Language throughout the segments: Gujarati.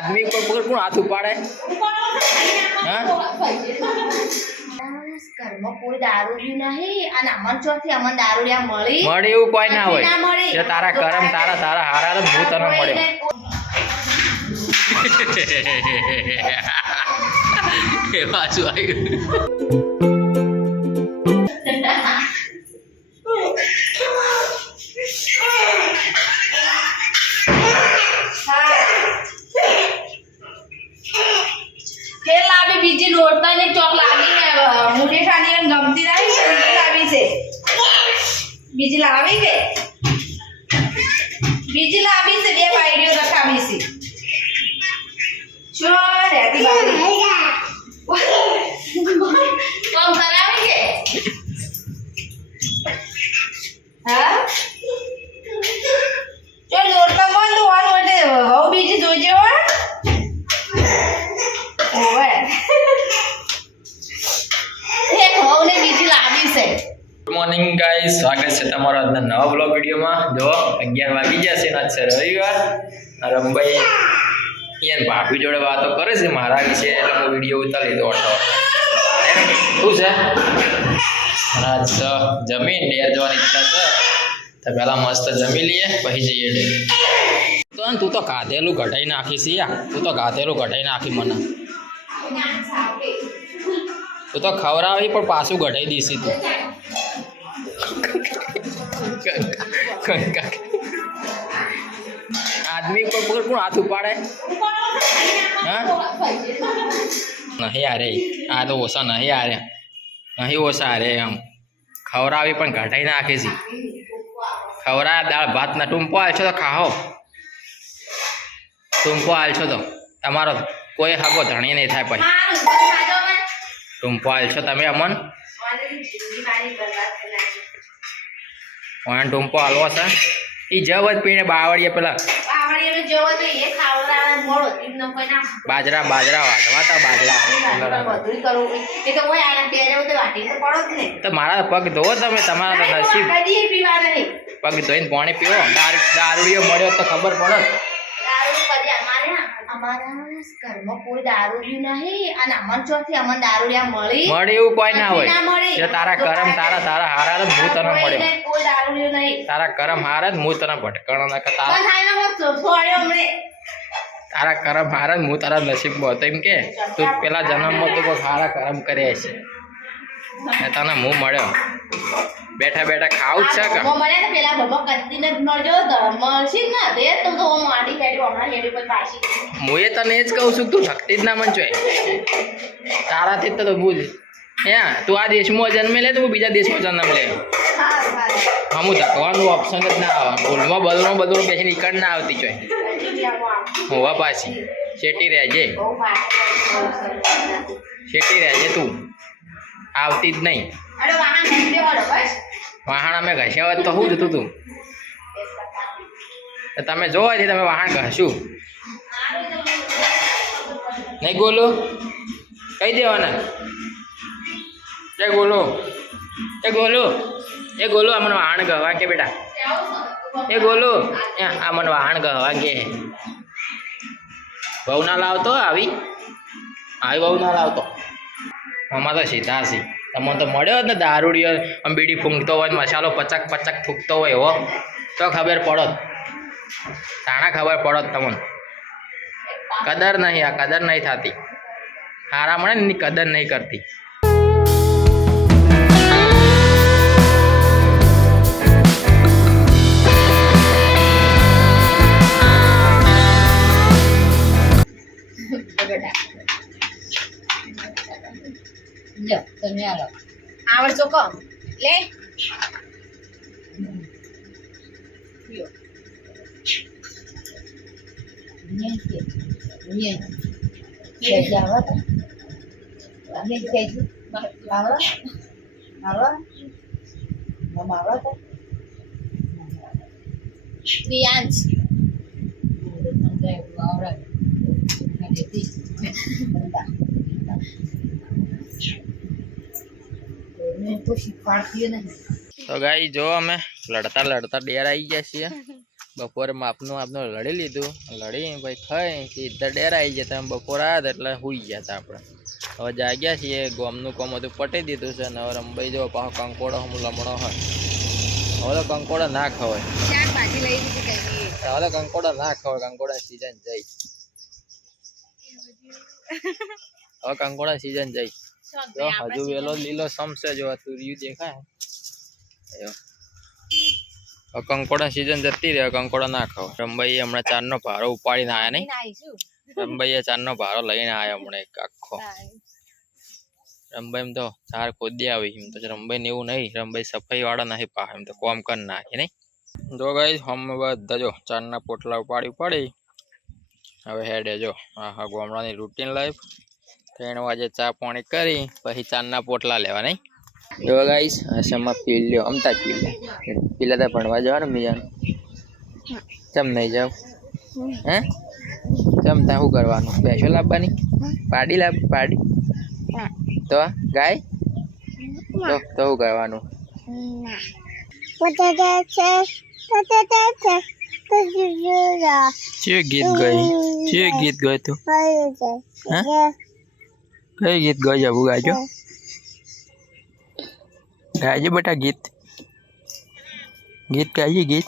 आदमी को पकड़ कौन हाथ उपाड़े हाँ ઘરમાં કોઈ દારૂડિયું નહીં અને અમન ચોથી અમન દારૂડિયા મળી મળે એવું કોઈ ના હોય ના મળે. જો તારા કરમ તારા તારા હારા તો હું તને મળ્યો એ પાછું આવ્યું તેલ લાવી બીજી નોટતા ને ચોક લાગી ને મુઠી ખાની એમ ગમતી નહીં બીજી લાવી છે બીજી લાવી કે બીજી લાવી છે બે વાયડીઓ રખાવી છે શું રહેતી બારી કોમ કરાવી કે હા જો નોટતા બંધ હોવાનું એટલે હવે બીજી જોઈજે હો ઓવે એક હોને બીજી લાવી છે ગુડ મોર્નિંગ ગાઈસ સ્વાગત છે તમારો આજના નવા બ્લોગ વિડીયોમાં જો 11 વાગી ગયા છે આજ છે રવિવાર રમભાઈ યાર ભાભી જોડે વાતો કરે છે મારા વિશે એટલે હું વિડીયો ઉતારી લીધો ઓટો શું છે આજ જમીન ડેર જવાની ઈચ્છા છે તો પહેલા મસ્ત જમી લઈએ પછી જઈએ ડેર તો તું તો ગાધેલું ઘટાઈ નાખી છે યાર તું તો ગાધેલું ઘટાઈ નાખી મને તું તો ખવડાવી પણ પાછું ઘટાઈ દીધી તું आदमी को पकड़ कौन हाथ उपाड़े हाँ नहीं आ रहे आ तो ओसा नहीं आ रहा नहीं ओसा आ रहे हम खवरावी पण घटाई नाखे सी खवरा दाળ ભાત ના ટૂંપો આલ છો તો ખાઓ ટૂંપો આલ છો તો તમારો કોઈ હગો ધણી નહીં થાય પછી ટૂંપો આલ છો તમે અમન ઓન ટૂંપો આલવો છે ઈ જવત પીને બાવળીએ પેલા બાજરા બાજરા વાટવા તા બાજરા તો મારા પગ ધોવો તમે તમારા નસીબ પગ ધોઈને પાણી પીવો દારૂડિયો મળ્યો તો ખબર પડે અમારા ઘરમાં કોઈ દારૂડિયું નહીં અને અમન ચોથી અમન દારૂડિયા મળી મળે એવું કોઈ ના હોય જો તારા કરમ તારા તારા હારા તો હું તને મળ્યો કોઈ દારૂડિયું નહીં તારા કરમ હારા જ હું તને ભટકણો ના તારા તારા કરમ હારા જ હું તારા નસીબમાં હતો એમ કે તું પેલા જન્મમાં તું કોઈ હારા કરમ કર્યા છે ને તને હું મળ્યો બેઠા બેઠા ખાવું જ છે કે હું એ તને એ જ કહું છું તું શક્તિ જ ના મંચોય તારાથી તો ભૂલ હે તું આ દેશમાં જન્મે લે તો બીજા દેશમાં જન્મ લે હમું ધકવાનું ઓપ્શન જ ના આવે ભૂલમાં બધું બેસી નીકળ ના આવતી ચોય હોવા પાછી શેટી રહેજે તું આવતી જ નહીં વાહણ અમે ઘસ્યા હોત તો શું જતું તું તમે જોવાથી તમે વાહણ ઘસ્યું નહીં ગોલો કહી દેવાના એ ગોલો અમને વાહણ ગવા કે બેટા એ ગોલો આ મને વાહણ ગવા કે બહુ ના લાવતો આવી બહુ ના લાવતો આમાં તો સીધા સી તમને તો મળ્યો જ ને દારૂડિયો આમ બીડી ફૂંકતો હોય મસાલો પચક પચક થૂકતો હોય એવો તો ખબર પડો તાણા ખબર પડો તમને કદર નહીં આ કદર નહીં થતી હારા મળે ને એની કદર નહીં કરતી આવડશો કો લે તો ગાઈ જો અમે લડતા લડતા ડેર આવી ગયા છીએ બપોરે માપનું લડી લીધું, લડી ભાઈ ખાઈ કે ઇધર ડેરાઈ ગયા હતા. બપોર આવ્યા હતા એટલે સુઈ ગયા હતા આપણે. હવે જાગ્યા છીએ, ગોમનું કામ હતું પટી દીધું છે ને હવે રંબાઈ જો પાછો કંકોડો હમ લમણો હોય. હવે તો કંકોડો ના ખવાય, હવે તો કંકોડો ના ખવાય, કંકોડા સીઝન જઈ. હવે કંકોડા સીઝન જઈ. જો હજુ વેલો લીલો સમસે જો તુર્યું દેખાય. કંકોડા સીઝન જતી રહે, કંકોડા ના ખાવ. રંબાઈએ હમણાં ચારનો ભારો ઉપાડીને આવ્યા નહીં. રંબાઈએ ચારનો ભારો લઈને આવ્યા હમણાં એક આખો. રંબાઈ એમ તો ચાર ખોદી આવી, એમ તો રંબાઈ ને એવું નહીં, રંબાઈ સફાઈ વાળા નહીં પા, એમ તો કોમ કરી નાખે નહીં. જો ગાઈસ હમ બધા જો ચારના પોટલા ઉપાડી હવે હેડે જો હા ગામડાની રૂટીન લાઈફ. 3 વાગે ચા પાણી કરી પછી ચારના પોટલા લેવા નહીં. જો ગાઈસ આશામાં પી લ્યો, અમતા પી લે. પેલા તો ભણવા જવાનું મિયાન. ચમ નહીં જાવ હે? ચમ તા શું કરવાનું? ભેંસો લાવવાની? પાડી તો ગાય તો શું કરવાનું? ગીત ગઈ તું? કઈ ગીત ગઈ જવું ગાજો? ગાયજો બેટા ગીત ગાઈએ ગીત.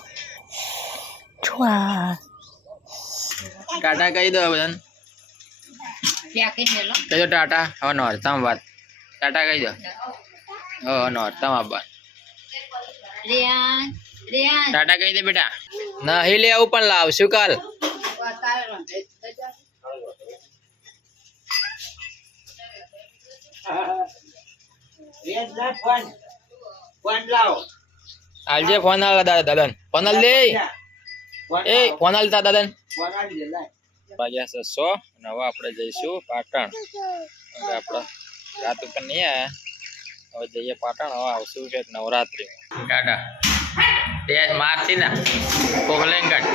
ટાટા કહી દો બધાને, કહેજો ટાટા. હવે નોરતામાં વાત ટાટા કહી દો. હવે નોરતામાં વાત ટાટા કહી દે બેટા. નહીં લે આવું પણ લાવશું કાલ. આલજે ફોન આલ દાદા ફોન આલ દે. એ ફોન આલતા દાદા વાગ્યા 600 અને હવે આપણે જઈશું પાટણ. હવે આપણે રાત ઉપર નહીં આવ્યા, હવે જઈએ પાટણ. હવે આવશું છે નવરાત્રી. કાકા તે મારતી ના કોગલેંગટ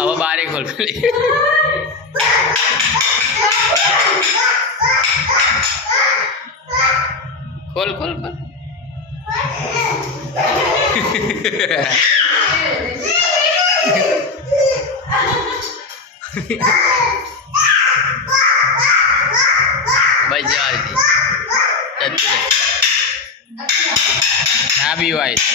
હવે બારી ખોલ પેલી. ખોલ ખોલ ખોલ. ભાઈ જવા દે આ બી વાઈસ.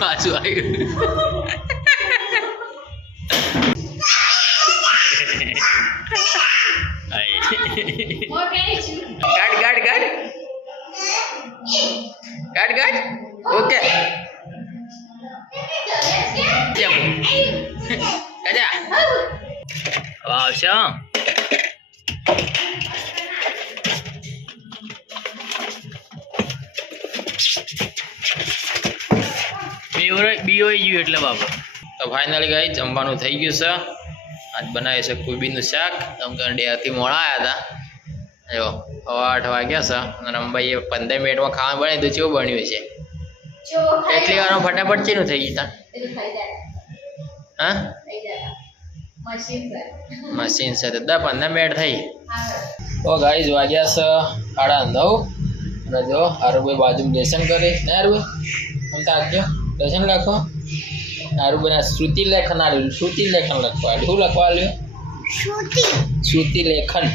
પાછું આવ્યું. ગાડ ઓકે આવશે. બીઓ ગયું એટલે બાબા. તો ફાઇનલી ગાઈ જમવાનું થઈ ગયું છે. આજ બનાવે છે કોબીનું શાક. ડેથી મોડા આવ્યા હતા. જો 8 વાગ્યા છે અને અંબાઈએ 15 મિનિટમાં ખાવાનું બને તો કેવું બન્યું છે? એટલી વારમાં ફટાફટ ચેનું થઈ ગયું તા? હા મશીન છે તો 10-15 મિનિટ થઈ. તો ગાઈઝ વાગ્યા છે 9:30 અને જો હારુભાઈ બાજુમાં લેસન કરે ને. હારુભાઈ આમ તો આગજો લેસન લખો. હારુભાઈ શ્રુતિ લેખન આવ્યું. શ્રુતિ લેખન લખવા શું લખવા આવ્યું? શ્રુતિ લેખન.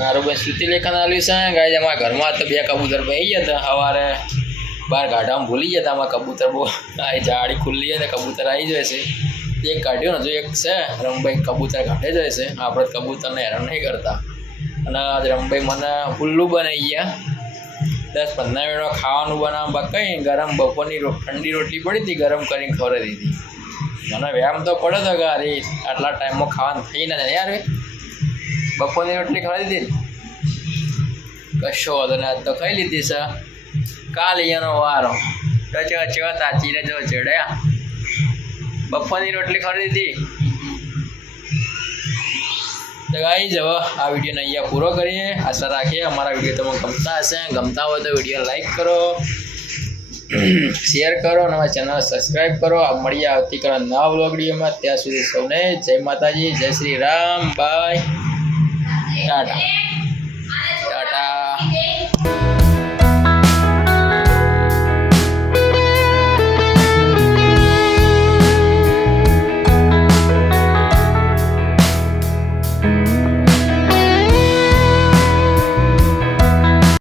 હારુભાઈ શ્રુતિ લેખન આવ્યું છે. ગાઈઝ અમારા ઘરમાં તો 2 કબૂતર બેસી ગયા હતા. સવારે બહાર ગાઢામાં ભૂલી ગયા હતા. આમાં કબૂતર બહુ આ જાળી ખુલ્લી છે ને કબૂતર આવી જાય છે. એક કાઢ્યો ને જો એક છે રમભાઈ કબૂતર કાઢે જાય છે. આપણે કબૂતરને હેરાન નહીં કરતા. અને આજ રમભાઈ મને ઉલ્લું બનાવી ગયા 10-15 મિનિટમાં ખાવાનું બનાવવા બકાઈ ગરમ બપોરની ઠંડી રોટલી પડી હતી ગરમ કરીને ખવડાવી દીધી મને વ્યાયામ તો પડે તો કે અરે આટલા ટાઈમમાં ખાવાનું થઈ ના જાય યાર બપોરની રોટલી ખવડાવી દીધી ને કશો વાંધો ને આજ તો ખાઈ લીધી છે કાલે એનો વારો તો ચેવા તાચીને જો ચડ્યા બપોરની રોટલી ખવડાવી દીધી તો ગાઈસ હવે આ વિડીયોને અહીંયા પૂરો કરીએ આશા રાખીએ અમારા વિડીયો તમને ગમતા હશે ગમતા હોય તો વિડીયો લાઈક કરો શેર કરો અને અમારી ચેનલ સબસ્ક્રાઈબ કરો મળીએ આવતીકાલે નવા વ્લોગ વિડીયોમાં ત્યાં સુધી સૌને જય માતાજી જય શ્રી રામ બાય ટાટા